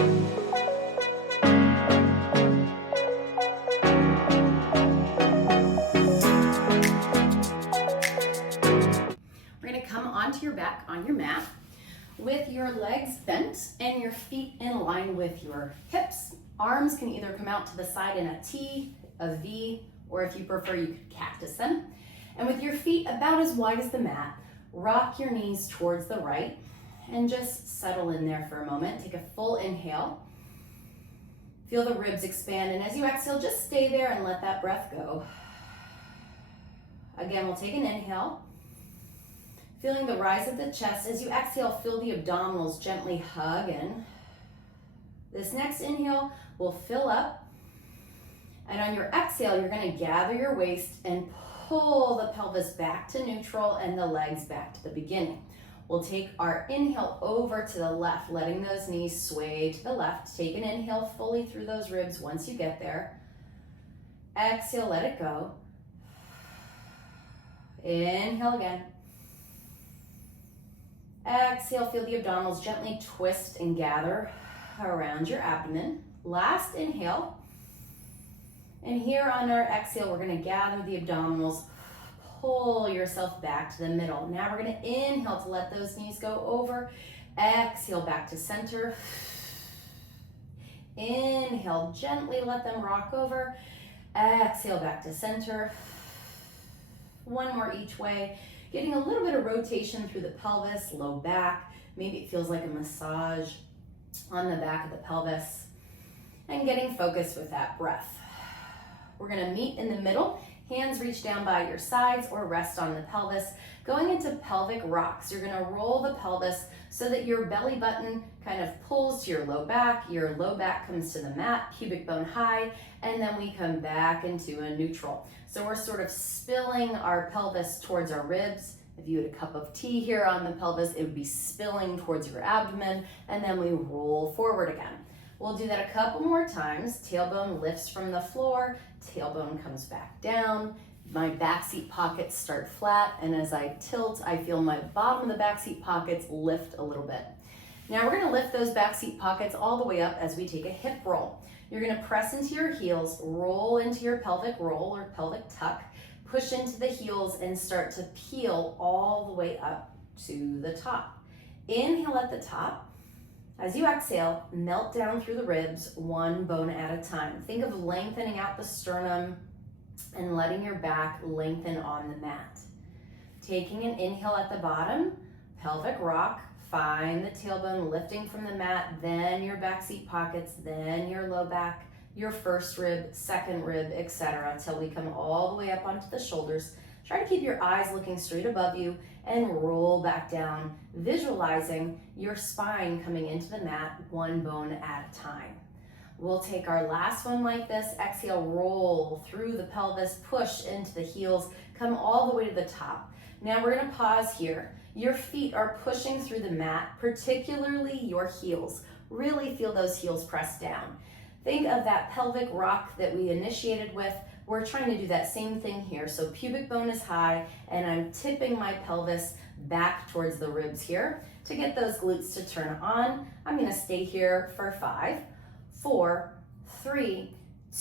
We're going to come onto your back on your mat with your legs bent and your feet in line with your hips. Arms can either come out to the side in a T, a V, or if you prefer, you could cactus them. And with your feet about as wide as the mat, rock your knees towards the right and just settle in there for a moment. Take a full inhale. Feel the ribs expand, and as you exhale, just stay there and let that breath go. Again, we'll take an inhale. Feeling the rise of the chest. As you exhale, feel the abdominals gently hug in. This next inhale will fill up. And on your exhale, you're going to gather your waist and pull the pelvis back to neutral and the legs back to the beginning. We'll take our inhale over to the left, letting those knees sway to the left. Take an inhale fully through those ribs once you get there. Exhale, let it go. Inhale again. Exhale, feel the abdominals gently twist and gather around your abdomen. Last inhale. And here on our exhale, we're going to gather the abdominals, pull yourself back to the middle. Now we're going to inhale to let those knees go over. Exhale back to center. Inhale, gently let them rock over. Exhale back to center. One more each way. Getting a little bit of rotation through the pelvis, low back. Maybe it feels like a massage on the back of the pelvis. And getting focused with that breath. We're gonna meet in the middle. Hands reach down by your sides or rest on the pelvis. Going into pelvic rocks, you're gonna roll the pelvis so that your belly button kind of pulls to your low back comes to the mat, pubic bone high, and then we come back into a neutral. So we're sort of spilling our pelvis towards our ribs. If you had a cup of tea here on the pelvis, it would be spilling towards your abdomen, and then we roll forward again. We'll do that a couple more times. Tailbone lifts from the floor, tailbone comes back down. My back seat pockets start flat, and as I tilt, I feel my bottom of the back seat pockets lift a little bit. Now we're gonna lift those back seat pockets all the way up as we take a hip roll. You're gonna press into your heels, roll into your pelvic roll or pelvic tuck, push into the heels and start to peel all the way up to the top. Inhale at the top. As you exhale, melt down through the ribs, one bone at a time. Think of lengthening out the sternum and letting your back lengthen on the mat. Taking an inhale at the bottom, pelvic rock, find the tailbone lifting from the mat, then your back seat pockets, then your low back, your first rib, second rib, etc. Till we come all the way up onto the shoulders. Try to keep your eyes looking straight above you and roll back down, visualizing your spine coming into the mat, one bone at a time. We'll take our last one like this. Exhale, roll through the pelvis, push into the heels, come all the way to the top. Now we're gonna pause here. Your feet are pushing through the mat, particularly your heels. Really feel those heels press down. Think of that pelvic rock that we initiated with. We're trying to do that same thing here. So pubic bone is high and I'm tipping my pelvis back towards the ribs here. To get those glutes to turn on, I'm gonna stay here for 5, 4, 3,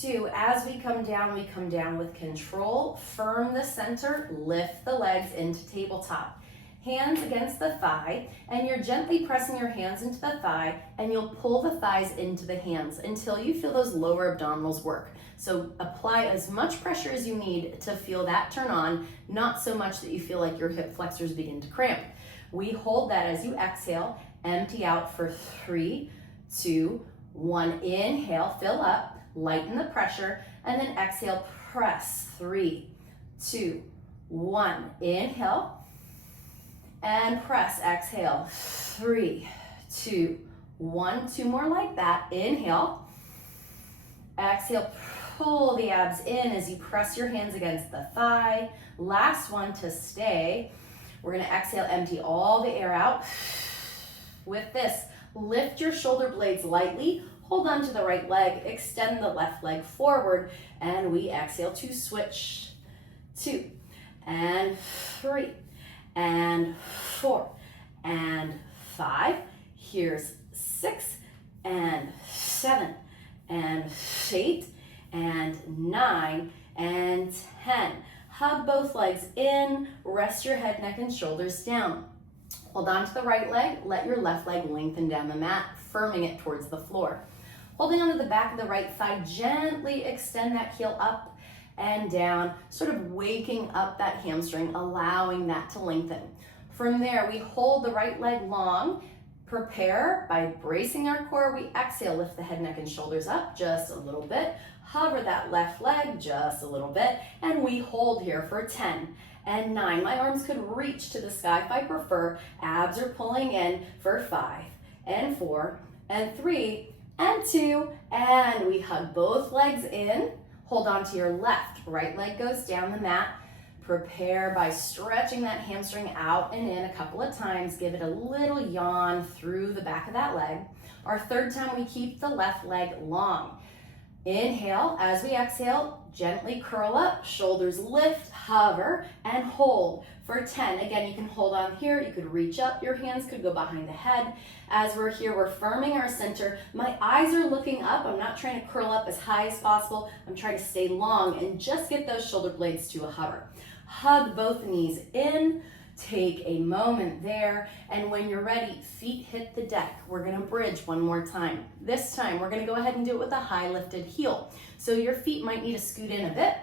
2. As we come down with control. Firm the center, lift the legs into tabletop. Hands against the thigh, and you're gently pressing your hands into the thigh, and you'll pull the thighs into the hands until you feel those lower abdominals work. So apply as much pressure as you need to feel that turn on, not so much that you feel like your hip flexors begin to cramp. We hold that as you exhale, empty out for 3, 2, 1. Inhale, fill up, lighten the pressure, and then exhale, press. 3, 2, 1. Inhale. And press, exhale, 3, 2, 1. 2 more like that. Inhale, exhale, pull the abs in as you press your hands against the thigh. Last one to stay. We're gonna exhale, empty all the air out. With this, lift your shoulder blades lightly, hold on to the right leg, extend the left leg forward, and we exhale to switch. 2, and 3, and 4, and 5. Here's 6, and 7, and 8, and 9, and 10. Hug both legs in, rest your head, neck, and shoulders down. Hold on to the right leg, let your left leg lengthen down the mat, firming it towards the floor. Holding onto the back of the right thigh, gently extend that heel up and down, sort of waking up that hamstring, allowing that to lengthen. From there, we hold the right leg long, prepare by bracing our core. We exhale, lift the head, neck, and shoulders up just a little bit. Hover that left leg just a little bit, and we hold here for 10 and 9. My arms could reach to the sky if I prefer. Abs are pulling in for 5 and 4 and 3 and 2, and we hug both legs in. Hold on to your left. Right leg goes down the mat. Prepare by stretching that hamstring out and in a couple of times. Give it a little yawn through the back of that leg. Our third time, we keep the left leg long. Inhale. As we exhale, gently curl up, shoulders lift, hover, and hold for 10. Again, you can hold on here. You could reach up. Your hands could go behind the head. As we're here, we're firming our center. My eyes are looking up. I'm not trying to curl up as high as possible. I'm trying to stay long and just get those shoulder blades to a hover. Hug both knees in. Take a moment there, and when you're ready, feet hit the deck. We're gonna bridge one more time. This time, we're gonna go ahead and do it with a high lifted heel. So your feet might need to scoot in a bit.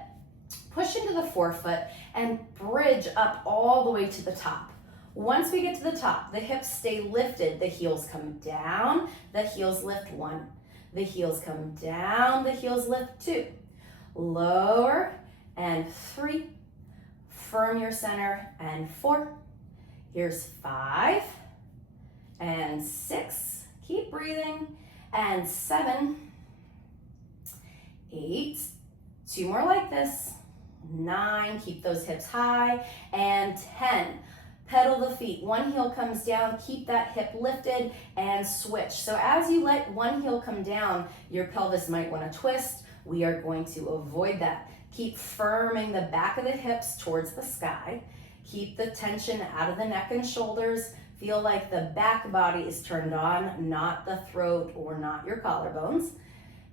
Push into the forefoot and bridge up all the way to the top. Once we get to the top, the hips stay lifted, the heels come down, the heels lift 1. The heels come down, the heels lift 2. Lower, and 3. Firm your center, and 4. Here's 5, and 6. Keep breathing, and 7, 8. 2 more like this. 9. Keep those hips high, and 10. Pedal the feet. One heel comes down, keep that hip lifted, and switch. So as you let one heel come down, your pelvis might want to twist. We are going to avoid that. Keep firming the back of the hips towards the sky. Keep the tension out of the neck and shoulders. Feel like the back body is turned on, not the throat or not your collarbones.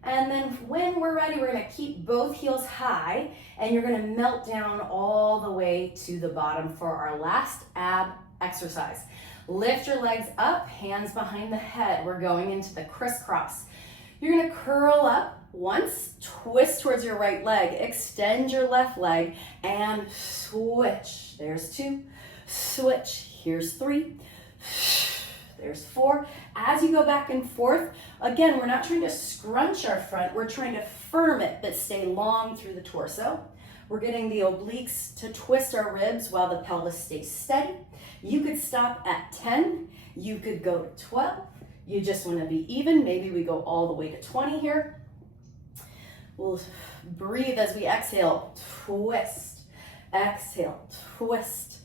And then when we're ready, we're gonna keep both heels high, and you're gonna melt down all the way to the bottom for our last ab exercise. Lift your legs up, hands behind the head. We're going into the crisscross. You're gonna curl up once, twist towards your right leg, extend your left leg, and switch. There's 2, switch. Here's 3, there's 4. As you go back and forth, again, we're not trying to scrunch our front, we're trying to firm it, but stay long through the torso. We're getting the obliques to twist our ribs while the pelvis stays steady. You could stop at 10, you could go to 12. You just want to be even. Maybe we go all the way to 20 here. We'll breathe as we exhale, twist, exhale, twist.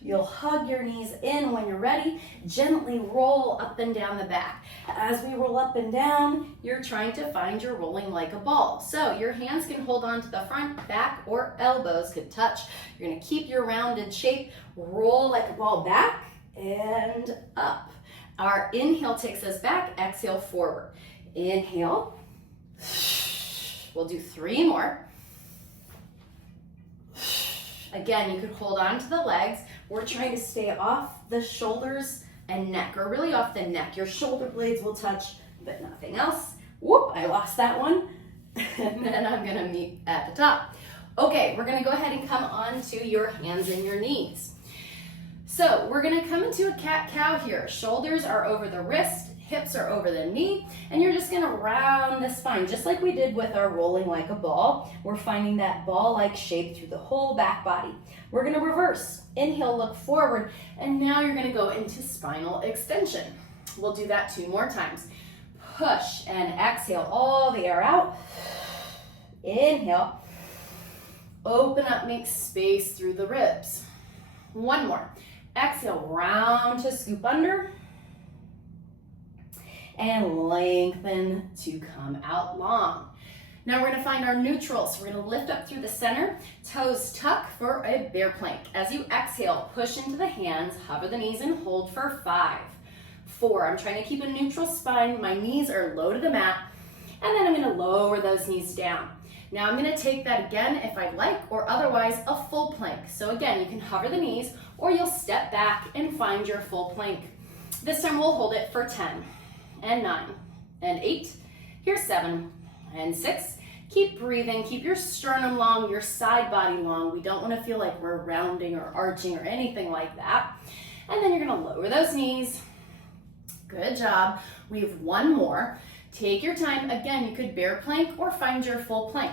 You'll hug your knees in when you're ready. Gently roll up and down the back. As we roll up and down, you're trying to find your rolling like a ball. So your hands can hold on to the front, back, or elbows could touch. You're gonna keep your rounded shape. Roll like a ball back and up. Our inhale takes us back, exhale forward. Inhale. We'll do 3 more. Again, you could hold on to the legs. We're trying to stay off the shoulders and neck, or really off the neck. Your shoulder blades will touch, but nothing else. Whoop, I lost that one. And then I'm gonna meet at the top. Okay, we're gonna go ahead and come onto your hands and your knees. So we're gonna come into a cat-cow here. Shoulders are over the wrist, hips are over the knee, and you're just gonna round the spine, just like we did with our rolling like a ball. We're finding that ball-like shape through the whole back body. We're gonna reverse. Inhale, look forward, and now you're gonna go into spinal extension. We'll do that 2 more times. Push and exhale all the air out. Inhale. Open up, make space through the ribs. 1 more. Exhale, round to scoop under. And lengthen to come out long. Now we're gonna find our neutral. So we're gonna lift up through the center, toes tuck for a bear plank. As you exhale, push into the hands, hover the knees and hold for 5, 4. I'm trying to keep a neutral spine. My knees are low to the mat. And then I'm gonna lower those knees down. Now I'm gonna take that again if I'd like, or otherwise a full plank. So again, you can hover the knees or you'll step back and find your full plank. This time we'll hold it for 10 and 9 and 8. Here's 7 and 6. Keep breathing, keep your sternum long, your side body long. We don't wanna feel like we're rounding or arching or anything like that. And then you're gonna lower those knees. Good job. We have one more. Take your time. Again, you could bear plank or find your full plank.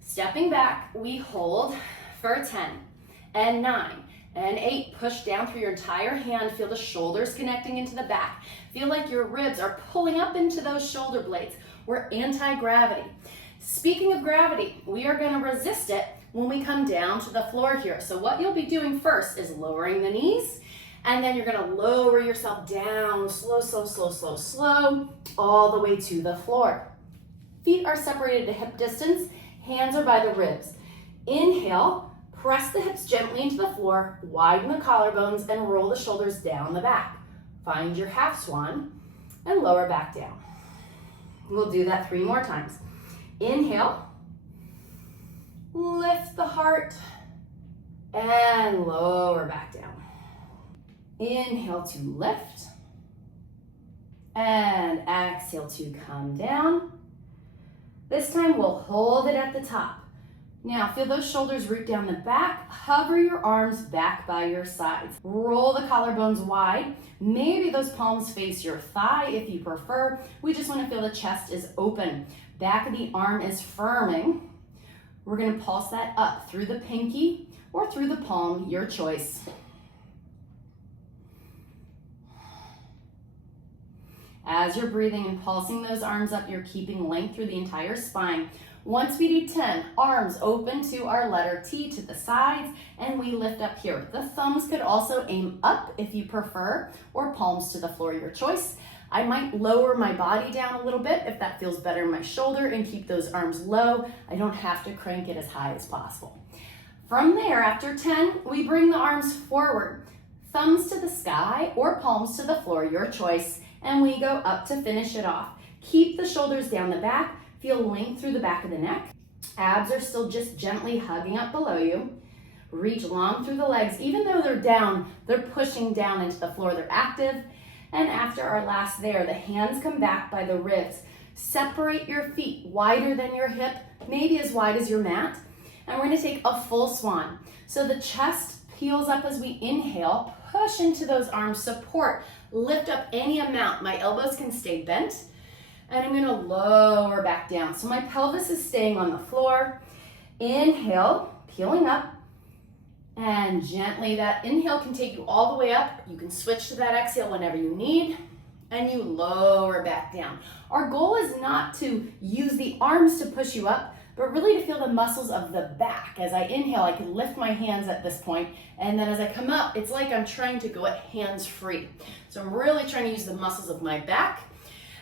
Stepping back, we hold for 10 and 9 and 8. Push down through your entire hand. Feel the shoulders connecting into the back. Feel like your ribs are pulling up into those shoulder blades. We're anti-gravity. Speaking of gravity, we are gonna resist it when we come down to the floor here. So what you'll be doing first is lowering the knees, and then you're gonna lower yourself down, slow, slow, slow, slow, slow, all the way to the floor. Feet are separated at hip distance, hands are by the ribs. Inhale, press the hips gently into the floor, widen the collarbones, and roll the shoulders down the back. Find your half swan, and lower back down. We'll do that 3 more times. Inhale, lift the heart, and lower back down. Inhale to lift, and exhale to come down. This time we'll hold it at the top. Now feel those shoulders root down the back, hover your arms back by your sides. Roll the collarbones wide. Maybe those palms face your thigh if you prefer. We just want to feel the chest is open. Back of the arm is firming. We're going to pulse that up through the pinky or through the palm, your choice. As you're breathing and pulsing those arms up, you're keeping length through the entire spine. Once we do 10, arms open to our letter T to the sides, and we lift up here. The thumbs could also aim up if you prefer, or palms to the floor, your choice. I might lower my body down a little bit if that feels better in my shoulder and keep those arms low. I don't have to crank it as high as possible. From there, after 10, we bring the arms forward. Thumbs to the sky or palms to the floor, your choice. And we go up to finish it off. Keep the shoulders down the back. Feel length through the back of the neck. Abs are still just gently hugging up below you. Reach long through the legs. Even though they're down, they're pushing down into the floor. They're active. And after our last there, the hands come back by the ribs. Separate your feet wider than your hip, maybe as wide as your mat. And we're gonna take a full swan. So the chest peels up as we inhale. Push into those arms, support. Lift up any amount. My elbows can stay bent. And I'm gonna lower back down. So my pelvis is staying on the floor. Inhale, peeling up. And gently, that inhale can take you all the way up. You can switch to that exhale whenever you need. And you lower back down. Our goal is not to use the arms to push you up, but really to feel the muscles of the back. As I inhale, I can lift my hands at this point, and then as I come up, it's like I'm trying to go at hands free. So I'm really trying to use the muscles of my back,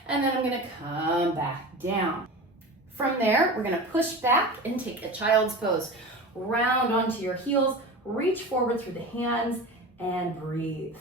and then I'm gonna come back down. From there, we're gonna push back and take a child's pose. Round onto your heels, reach forward through the hands, and breathe.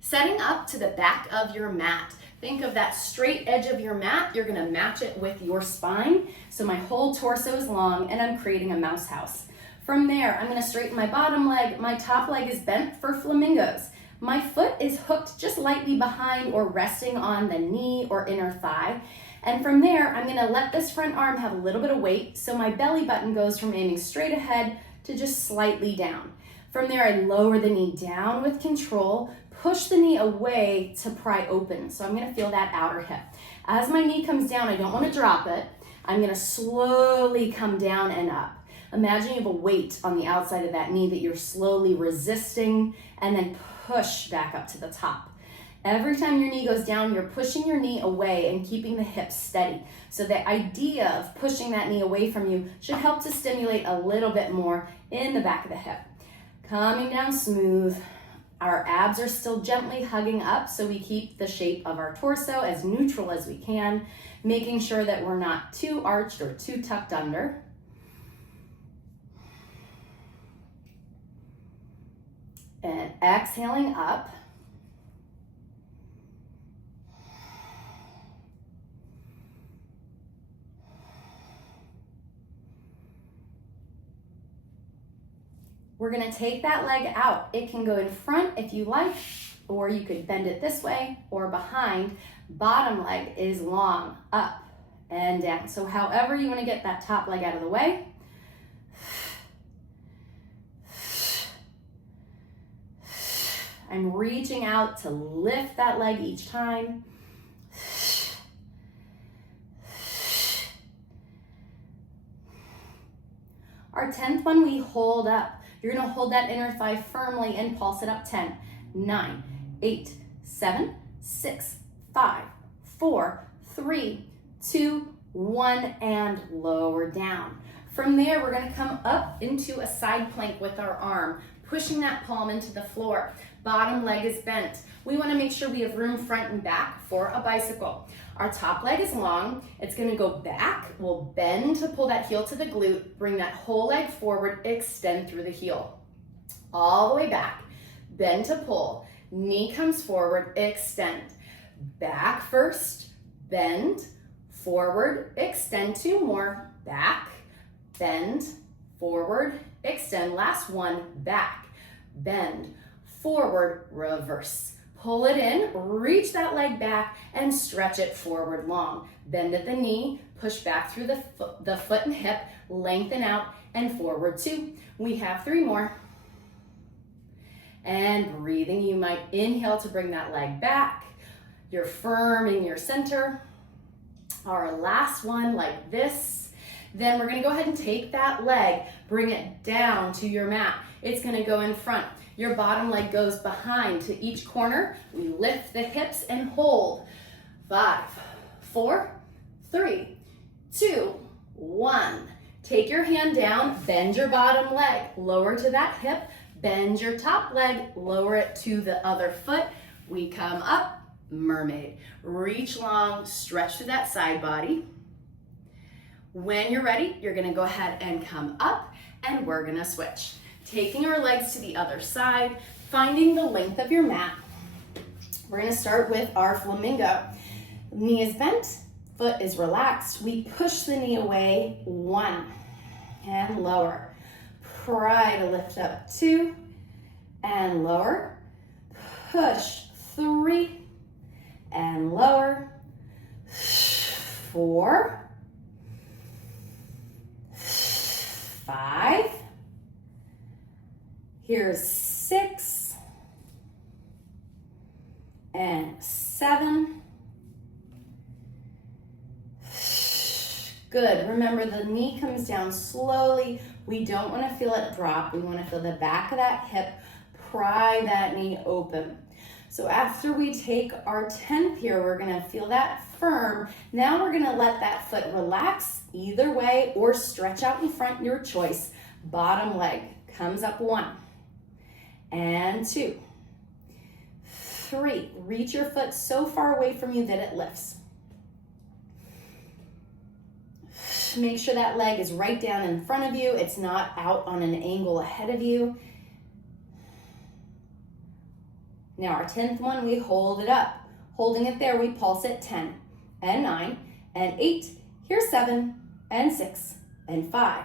Setting up to the back of your mat. Think of that straight edge of your mat. You're gonna match it with your spine. So my whole torso is long and I'm creating a mouse house. From there, I'm gonna straighten my bottom leg. My top leg is bent for flamingos. My foot is hooked just lightly behind or resting on the knee or inner thigh. And from there, I'm gonna let this front arm have a little bit of weight. So my belly button goes from aiming straight ahead to just slightly down. From there, I lower the knee down with control. Push the knee away to pry open. So I'm gonna feel that outer hip. As my knee comes down, I don't wanna drop it. I'm gonna slowly come down and up. Imagine you have a weight on the outside of that knee that you're slowly resisting and then push back up to the top. Every time your knee goes down, you're pushing your knee away and keeping the hips steady. So the idea of pushing that knee away from you should help to stimulate a little bit more in the back of the hip. Coming down smooth, Our abs are still gently hugging up, so we keep the shape of our torso as neutral as we can, making sure that we're not too arched or too tucked under. And exhaling up. We're gonna take that leg out. It can go in front if you like, or you could bend it this way or behind. Bottom leg is long, up and down. So however you wanna get that top leg out of the way. I'm reaching out to lift that leg each time. Our 10th one, we hold up. You're gonna hold that inner thigh firmly and pulse it up. 10, 9, 8, 7, 6, 5, 4, 3, 2, 1, and lower down. From there, we're gonna come up into a side plank with our arm, pushing that palm into the floor. Bottom leg is bent. We wanna make sure we have room front and back for a bicycle. Our top leg is long. It's gonna go back. We'll bend to pull that heel to the glute, bring that whole leg forward, extend through the heel. All the way back, bend to pull. Knee comes forward, extend. Back first, bend, forward, extend. 2 more, back, bend, forward, extend. Last one, back, bend, forward, reverse. Pull it in, reach that leg back, and stretch it forward long. Bend at the knee, push back through the foot and hip, lengthen out, and forward 2. We have 3 more. And breathing, you might inhale to bring that leg back. You're firm in your center. Our last one like this. Then we're gonna go ahead and take that leg, bring it down to your mat. It's gonna go in front. Your bottom leg goes behind to each corner. We lift the hips and hold. 5, 4, 3, 2, 1. Take your hand down, bend your bottom leg, lower to that hip, bend your top leg, lower it to the other foot. We come up, mermaid. Reach long, stretch through that side body. When you're ready, you're gonna go ahead and come up, and we're gonna switch. Taking our legs to the other side, finding the length of your mat. We're gonna start with our flamingo. Knee is bent, foot is relaxed. We push the knee away, 1, and lower. Try to lift up, 2, and lower. Push, 3, and lower. 4, 5. Here's 6 and 7. Good. Remember, the knee comes down slowly. We don't want to feel it drop. We want to feel the back of that hip, pry that knee open. So after we take our 10th here, we're going to feel that firm. Now we're going to let that foot relax either way or stretch out in front, your choice. Bottom leg comes up, 1. And 2, 3. Reach your foot so far away from you that it lifts. Make sure that leg is right down in front of you. It's not out on an angle ahead of you. Now our 10th one, we hold it up. Holding it there, we pulse it. 10 and 9 and 8. Here's 7 and 6 and 5,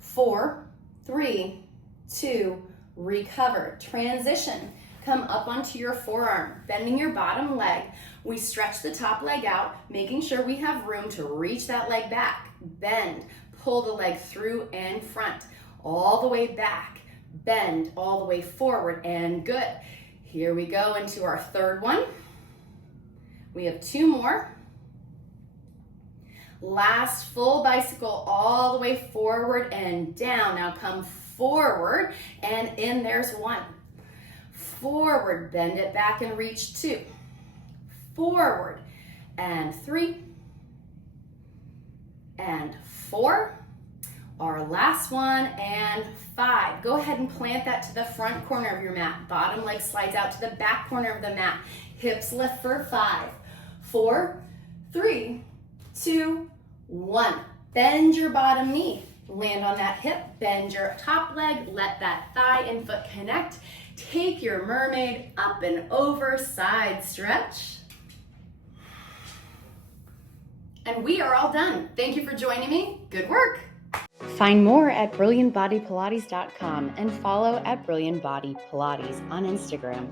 4, 3, 2, recover. Transition. Come up onto your forearm, bending your bottom leg. We stretch the top leg out, making sure we have room to reach that leg back. Bend, pull the leg through and front, all the way back. Bend all the way forward, and good. Here we go into our 3rd one. We have 2 more. Last full bicycle all the way forward and down. Now come forward and in, there's 1. Forward, bend it back and reach 2. Forward and 3 and 4. Our last one, and 5. Go ahead and plant that to the front corner of your mat. Bottom leg slides out to the back corner of the mat. Hips lift for 5, 4, 3, 2, 1. Bend your bottom knee. Land on that hip, bend your top leg, let that thigh and foot connect. Take your mermaid up and over, side stretch. And we are all done. Thank you for joining me. Good work. Find more at BrilliantBodyPilates.com and follow at BrilliantBodyPilates on Instagram.